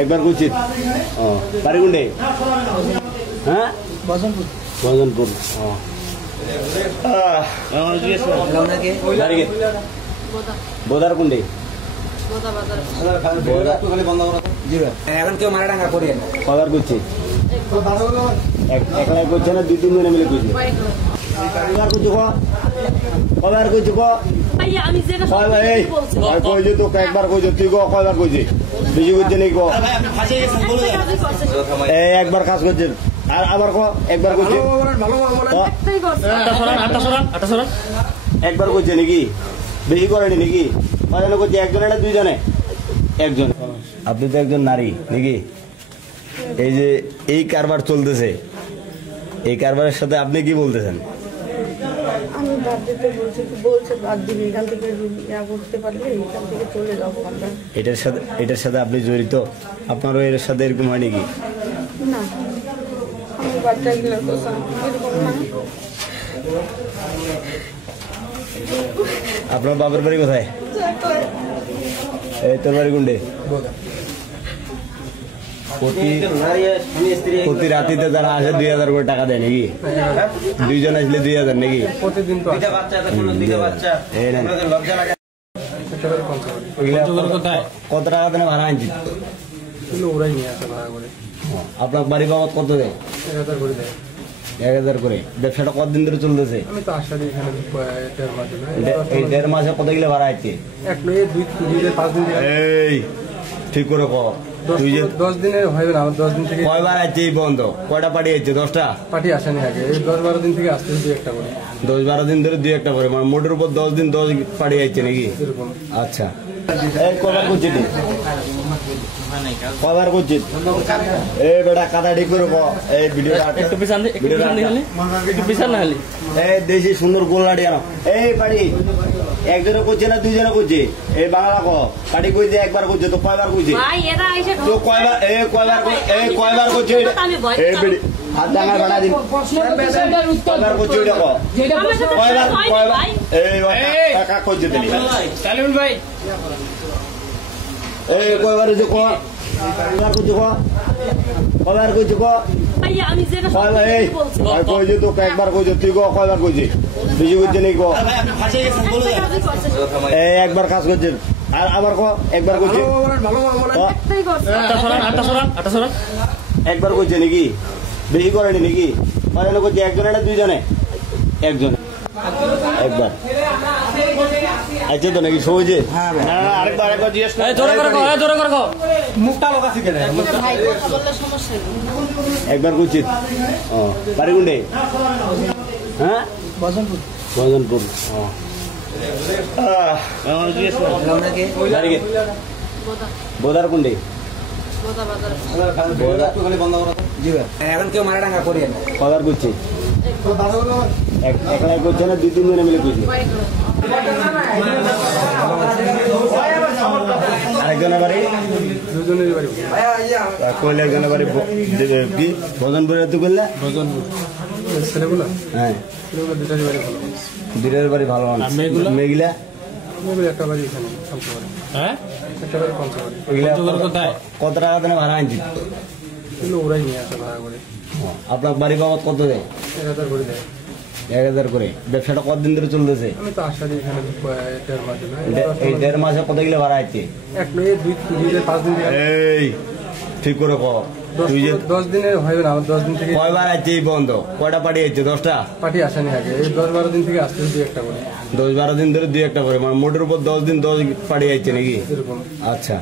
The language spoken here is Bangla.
একবার উচিত বাড়ি কোনডে? হ্যাঁ, ভজনপুর। বোদার কোনডে? এখন কেউ মারাডাঙ্গা করি কবার করছে? একলাই করছে না দুই তিন জনে মিলে করছে? কবার করছে? তোকে একবার কইছো তুই কয়বার কইছি? বেশি করছে নাকি? একবার কাজ করছে আর আবার একবার করছে? একবার করছে নাকি? বেশি করেনি নাকি? কয়জনে করছে? একজনে না দুইজনে? একজন। আপনি তো একজন নারী নাকি? এই যে এই কারবার চলতেছে, এই কারবারের সাথে আপনি কি বলতেছেন? আমি বাদ দিতে বলছে বাদ দিবি, এখান থেকে করতে পারলে এখান থেকে চলে যাবো আমরা। এটার সাথে আপনি জড়িত? আপনারও এর সাথে এরকম হয় নাকি? না, আমি বাচ্চাগুলো তো এরকম না। আপনার বাবার বাড়ি কোথায়? এই তোর বাড়ি কোনডে? প্রতি রাতিতে তারা আসে 2000 করে টাকা দেয় নাকি? দুইজন আসলে 2000 নাকি? কত টাকা দেন ভাড়া আনছি? আপনার বাড়ি বাবদ কত দেয়? 1000 করে। ব্যবসাটা কতদিন ধরে চলতেছে? এই 1.5 মাসে কত গেলে ভাড়া আছে? এই ঠিক করে কো। 10 দিনের হবে না, 10 দিন থেকে। কয়বার আছে এই বন্ধ? কয়টা পার্টি আছে? 10টা পার্টি আসেনি আগে। এই 10-12 দিন থেকে আসতে 2-1টা করে। 10-12 দিন ধরে 2-1টা করে, মানে মোটের উপর 10 দিন 10 পার্টি আছে নাকি? আচ্ছা, এই কয়বার করছি? কয়বার করছি? এই বেটা কাদা ঠিক করে কো। এই ভিডিওটা একটু পিছন দে, একটু পিছন না হলে এই দেশি সুন্দর গোল্লাটি আনো। এই পার্টি একজনে করছে না দুইজনে করছে? এই বাংলা কো। পার্টি কইছে একবার করছে, তো কয়বার করছে? তো কয়বার? কয়বার করছে? এই বেটি হাত ডাঙা ভাড়া দিন। কয়বার করছে ওইটা কো? কয়বার? এই কাকা করছে তুমি? সালিম ভাই এই কয়বার হচ্ছে কো? কয়বার করছে কো? কয়বার করছে কো? তোকে একবার কইছো তুই কয়বার কইছি? বেশি করছে নাকি? একবার কাজ করছে আর আবার একবার করছে? একবার করছে নাকি? বেশি করেনি নাকি? কয়জনে করছে? একজনে না দুইজনে? একজন। একবার আচ্ছা তো নাকি সহজে? একবার করছি। বাড়ি কোনডে? হ্যাঁ, ভজনপুর। বোদার কোনডে? এখন কেউ মারাডাঙ্গা করি কবার করছে? একলাই করছে না দুই তিন জনে মিলে করছে? আরেকজনের বাড়ি? কইলে একজনের বাড়ি কি ভজনপুরে? তুই করলে হ্যাঁ, দুটার বাড়ি ভালো মানুষ। মেয়েগুলা কত টাকা দেন ভাড়া আনছি? আপনার বাড়ি বাবদ কত দেয়? 1000 করে। ব্যবসাটা কতদিন ধরে চলতেছে? এই 1.5 মাসে কত গেলে ভাড়া আছে? এই ঠিক করে কো। 10 দিনের হবে না, 10 দিন থেকে। কয়বার আছে এই বন্ধ? কয়টা পার্টি আছে? 10টা পার্টি আসেনি আগে। এই 10-12 দিন থেকে আসতে 2-1টা করে। 10-12 দিন ধরে 2-1টা করে, মানে মোটের উপর 10 দিন 10 পার্টি আছে নাকি? আচ্ছা।